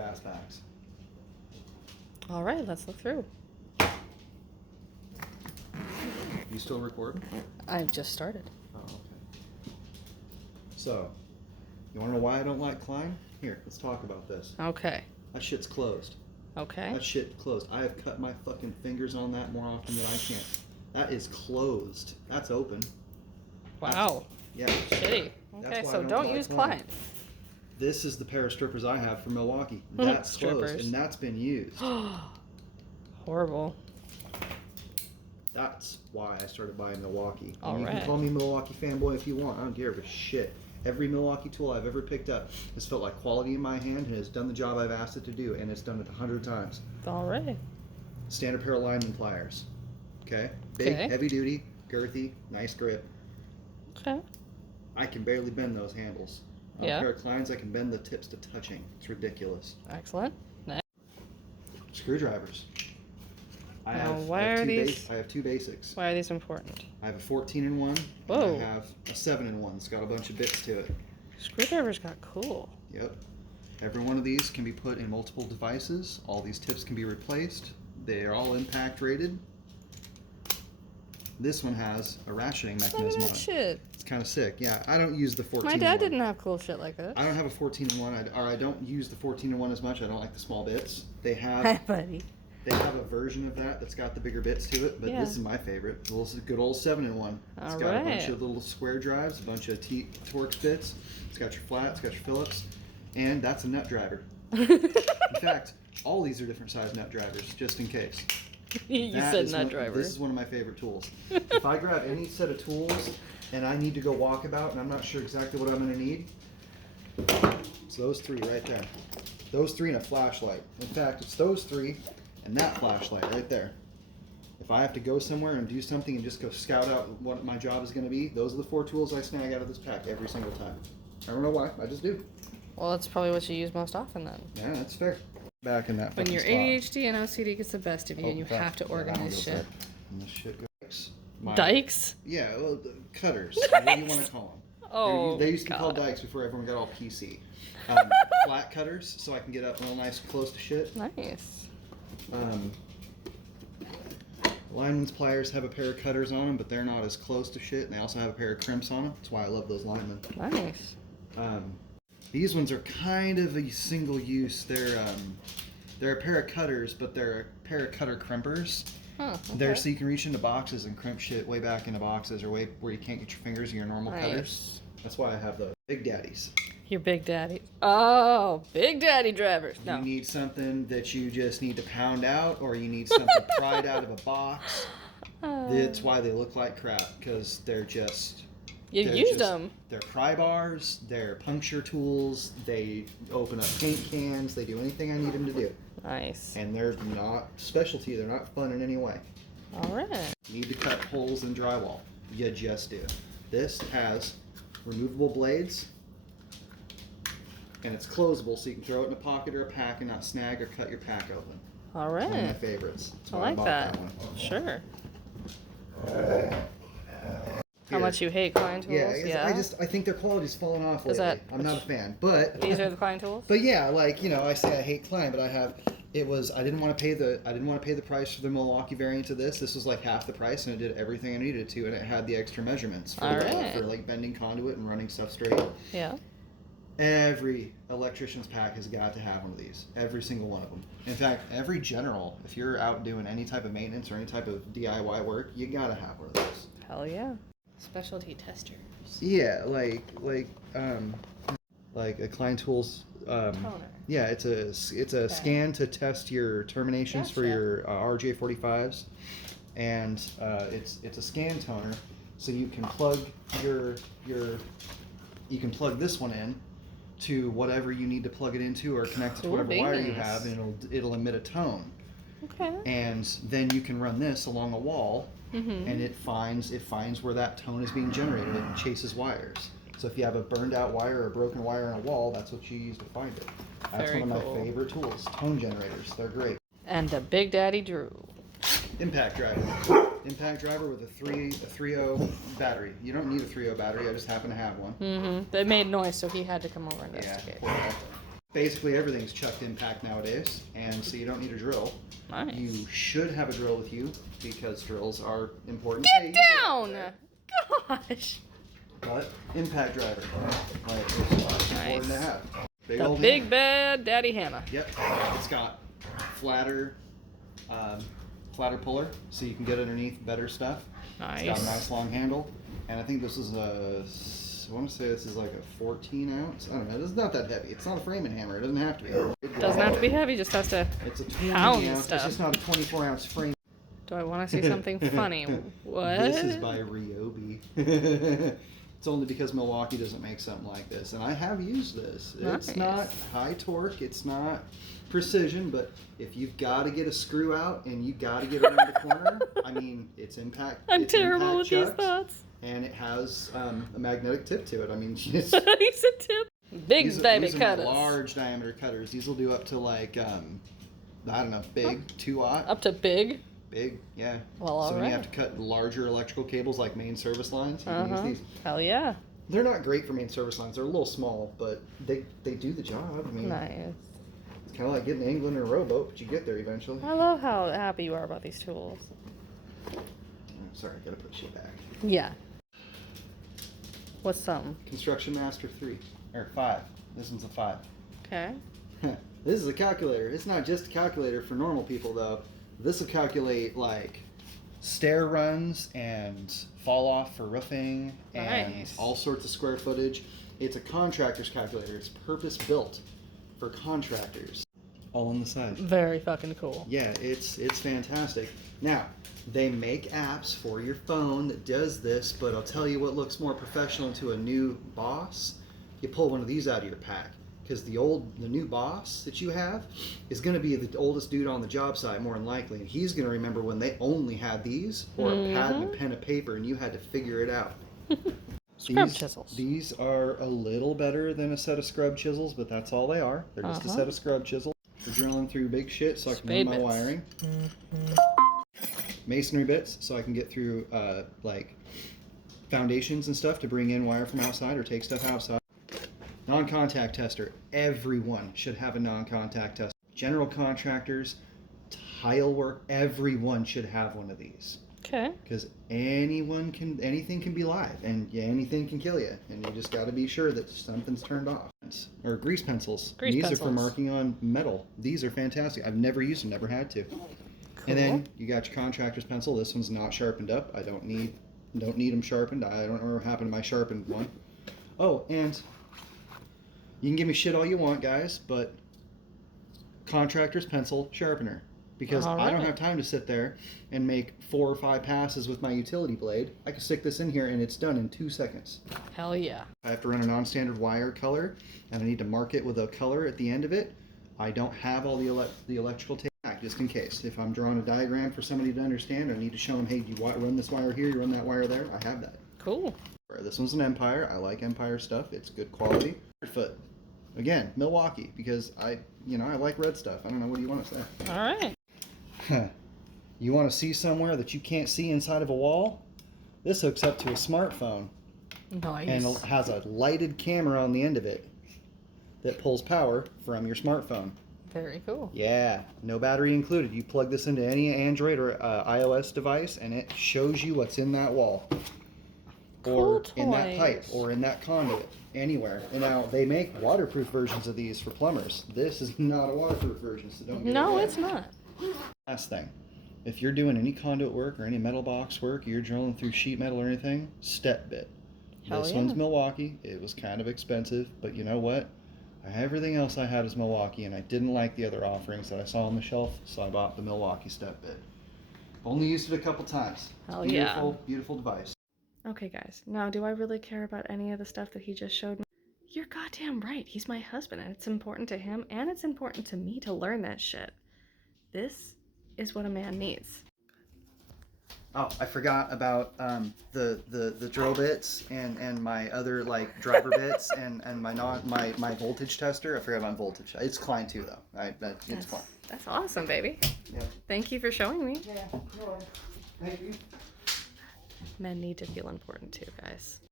fastbacks. All right, let's look through. You still recording? I've just started. Oh, okay. So, you want to know why I don't like Klein? Here, let's talk about this. Okay. That shit's closed. Okay. That shit closed. I have cut my fucking fingers on that more often than I can. That is closed. That's open. Wow. Yeah. Shitty. Okay, so don't use Klein. This is the pair of strippers I have from Milwaukee. That's closed, and that's been used. Horrible. That's why I started buying Milwaukee. All and you right. can call me Milwaukee fanboy if you want. I don't give a shit. Every Milwaukee tool I've ever picked up has felt like quality in my hand and has done the job I've asked it to do, and it's done it 100 times. All right. Standard pair of lineman pliers. Okay? Big, heavy duty, girthy, nice grip. Okay. I can barely bend those handles. On a pair of Kleins, I can bend the tips to touching. It's ridiculous. Excellent. Next. Screwdrivers. I Now, have two basics. Why are these important? I have a 14-in-1. Whoa. And I have a 7-in-1. It's got a bunch of bits to it. Screwdrivers got cool. Yep. Every one of these can be put in multiple devices. All these tips can be replaced. They are all impact rated. This one has a ratcheting mechanism on it. Shit. It's kind of sick. Yeah, I don't use the 14-in-1. My dad didn't have cool shit like this. I don't have a 14-in-1, or I don't use the 14-in-1 as much. I don't like the small bits. They have. Hi, buddy. They have a version of that that's got the bigger bits to it, but this is my favorite. This is a good old 7-in-1. It's got a bunch of little square drives, a bunch of Torx bits. It's got your flat, it's got your Phillips, and that's a nut driver. In fact, all these are different size nut drivers, just in case. You said nut driver. This is one of my favorite tools. If I grab any set of tools and I need to go walkabout and I'm not sure exactly what I'm going to need, it's those three right there. Those three and a flashlight. In fact, it's those three and that flashlight right there. If I have to go somewhere and do something and just go scout out what my job is going to be, those are the 4 tools I snag out of this pack every single time. I don't know why, I just do. Well, that's probably what you use most often then. Yeah, that's fair. Back in that when your spot. ADHD and OCD gets the best of you and you have to organize shit. And this shit goes. Dikes? Yeah, well, the cutters. What do you want to call them? Oh, they used to be called dikes before everyone got all PC. Flat cutters, so I can get up real nice close to shit. Nice. Lineman's pliers have a pair of cutters on them, but they're not as close to shit, and they also have a pair of crimps on them. That's why I love those linemen. Nice. These ones are kind of a single use. They're a pair of cutters, but they're a pair of cutter crimpers. Huh, okay. They're so you can reach into boxes and crimp shit way back into boxes or way where you can't get your fingers in your normal cutters. That's why I have the Big Daddies. Your Big Daddy. Oh, Big Daddy drivers. No. You need something that you just need to pound out, or you need something pried out of a box. That's why they look like crap, because they're just... You used them. They're pry bars, they're puncture tools, they open up paint cans, they do anything I need them to do. Nice. And they're not specialty, they're not fun in any way. Alright. You need to cut holes in drywall. You just do. This has removable blades, and it's closable, so you can throw it in a pocket or a pack and not snag or cut your pack open. Alright. It's one of my favorites. That's I why like I bought that. one. Sure. How much you hate Klein tools? Yeah, I think their quality's fallen off lately. I'm not a fan, but these are the Klein tools. But yeah, like I say I hate Klein, but I didn't want to pay the price for the Milwaukee variant of this. This was like half the price, and it did everything I needed to, and it had the extra measurements for like bending conduit and running stuff straight. Yeah. Every electrician's pack has got to have one of these. Every single one of them. In fact, every general, if you're out doing any type of maintenance or any type of DIY work, you gotta have one of those. Hell yeah. Specialty testers. Yeah, like a Klein Tools. Toner. Yeah, it's a scan to test your terminations for your RJ45s, and it's a scan toner, so you can plug you can plug this one in to whatever you need to plug it into, or connect it to whatever wire you have, and it'll emit a tone. Okay. And then you can run this along a wall, and it finds where that tone is being generated. It chases wires. So if you have a burned out wire or a broken wire in a wall, that's what you use to find it. That's one of my favorite tools. Tone generators. They're great. And the Big Daddy Drew. Impact driver. Impact driver with a 3.0 battery. You don't need a 3.0 battery. I just happen to have one. They made noise, so he had to come over and investigate. Yeah. Basically everything's chucked impact nowadays, and so you don't need a drill. Nice. You should have a drill with you because drills are important. Get down! Gosh. But impact driver, like it's important Nice. to have. Big The old big hammer. bad daddy hammer. Yep, it's got flatter puller, so you can get underneath better stuff. Nice. It's got a nice long handle, and I think this is I want to say this is like a 14 ounce. I don't know. It's not that heavy. It's not a framing hammer. It doesn't have to be. Doesn't have to be heavy. Just has to. It's a 20 pound ounce. stuff. It's just not a 24 ounce frame. Do I want to see something funny? What? This is by Ryobi. It's only because Milwaukee doesn't make something like this, and I have used this. Nice. It's not high torque. It's not precision, but if you've got to get a screw out and you got to get around the corner, I mean, it's impact. I'm it's terrible impact with chucks, these thoughts. and it has a magnetic tip to it. I mean, it's, He's a tip. Big these baby are cutters. large diameter cutters. These will do up to like I don't know, big 2-aught. Up to big. Big, yeah. Well, so when you alright. have to cut larger electrical cables like main service lines, you can use these. Hell yeah. They're not great for main service lines. They're a little small, but they do the job. I mean, Nice. it's kind of like getting England in a rowboat, but you get there eventually. I love how happy you are about these tools. Sorry, I gotta put shit back. Yeah. What's something? Construction Master 3 or 5. This one's a 5. Okay. This is a calculator. It's not just a calculator for normal people though. This will calculate like stair runs and fall off for roofing and Nice. all sorts of square footage. It's a contractor's calculator. It's purpose built for contractors. All on the side. Very fucking cool. Yeah, it's fantastic. Now, they make apps for your phone that does this, but I'll tell you what looks more professional to a new boss. You pull one of these out of your pack. Because the new boss that you have is going to be the oldest dude on the job site more than likely, and he's going to remember when they only had these or a pad and a pen and paper, and you had to figure it out. Scrub chisels. These are a little better than a set of scrub chisels, but that's all they are. They're just a set of scrub chisels for drilling through big shit, so I can Spade run my bits. wiring. Masonry bits, so I can get through like foundations and stuff to bring in wire from outside or take stuff outside. Non-contact tester. Everyone should have a non-contact tester. General contractors, tile work, everyone should have one of these. Okay. Because anything can be live, and anything can kill you, and you just got to be sure that something's turned off. Or grease pencils. These are for marking on metal. These are fantastic. I've never used them, never had to. Cool. And then you got your contractor's pencil. This one's not sharpened up. I don't need them sharpened. I don't know what happened to my sharpened one. Oh, and you can give me shit all you want, guys, but contractor's pencil sharpener. Because I don't have time to sit there and make 4 or 5 passes with my utility blade. I can stick this in here and it's done in 2 seconds. Hell yeah. I have to run a non-standard wire color, and I need to mark it with a color at the end of it. I don't have all the electrical tape back, just in case. If I'm drawing a diagram for somebody to understand, I need to show them, hey, you run this wire here, you run that wire there. I have that. Cool. This one's an Empire. I like Empire stuff. It's good quality. Foot. Again, Milwaukee, because I like red stuff. I don't know, what do you want to say? All right. You want to see somewhere that you can't see inside of a wall? This hooks up to a smartphone. Nice. And it has a lighted camera on the end of it that pulls power from your smartphone. Very cool. Yeah, no battery included. You plug this into any Android or iOS device, and it shows you what's in that wall. Or Cool in that pipe, toys. or in that conduit, anywhere. And now, they make waterproof versions of these for plumbers. This is not a waterproof version, so don't get No, it. it's not. Last thing. If you're doing any conduit work or any metal box work, you're drilling through sheet metal or anything, step bit. Hell This yeah. one's Milwaukee. It was kind of expensive, but you know what? Everything else I had is Milwaukee, and I didn't like the other offerings that I saw on the shelf, so I bought the Milwaukee step bit. Only used it a couple times. Hell Beautiful, yeah. beautiful device. Okay, guys. Now, do I really care about any of the stuff that he just showed me? You're goddamn right. He's my husband, and it's important to him, and it's important to me to learn that shit. This is what a man needs. Oh, I forgot about the drill bits and my other like driver bits and my voltage tester. I forgot about voltage. It's Klein too though. It's fine. That's awesome, baby. Yeah. Thank you for showing me. Yeah. No, thank you. Men need to feel important too, guys.